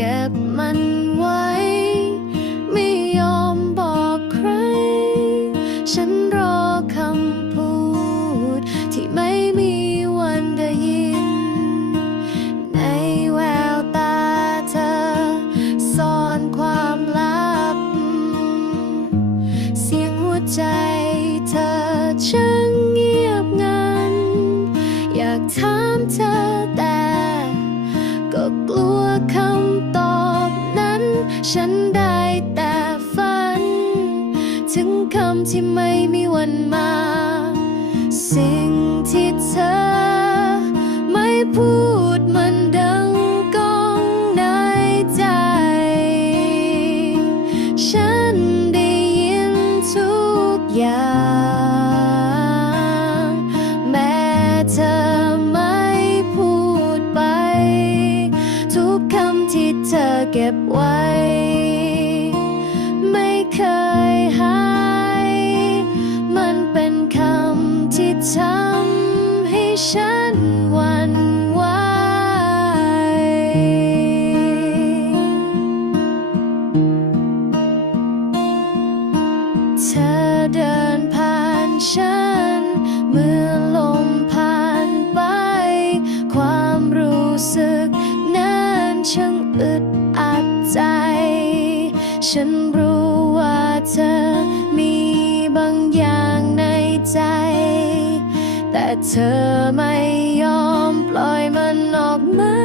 กับมัน ฉันได้แต่ฝัน ถึงคำที่ไม่มีวันมา สิ่งที่เธอ ไม่พูดมันดังก้องในใจ ฉันได้ยินทุกอย่าง เก็บไว้ ไม่เคยหาย มันเป็นคำที่ทำให้ฉันหวั่นไหวเธอเดินผ่านฉันเมื่อลมผ่านไป ความรู้สึกนั้นช่างอึดอัด ฉันรู้ว่าเธอมีบางอย่างในใจ แต่เธอไม่ยอมปล่อยมันออกมา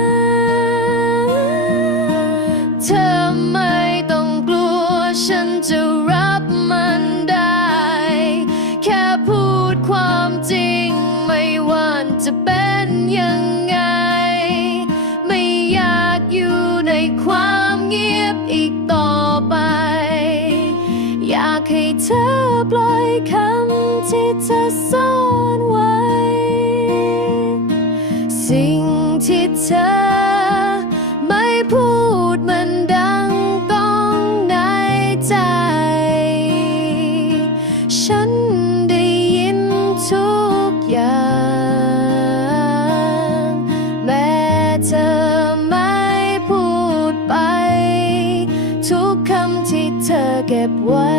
เธอไม่ต้องกลัวฉันจะรับมันได้ แค่พูดความจริงไม่ว่าจะเป็นยัง คำที่เธอซ่อนไว้ สิ่งที่เธอไม่พูดมันดังก้องในใจ ฉันได้ยินทุกอย่าง แม้เธอไม่พูดไป ทุกคำที่เธอเก็บไว้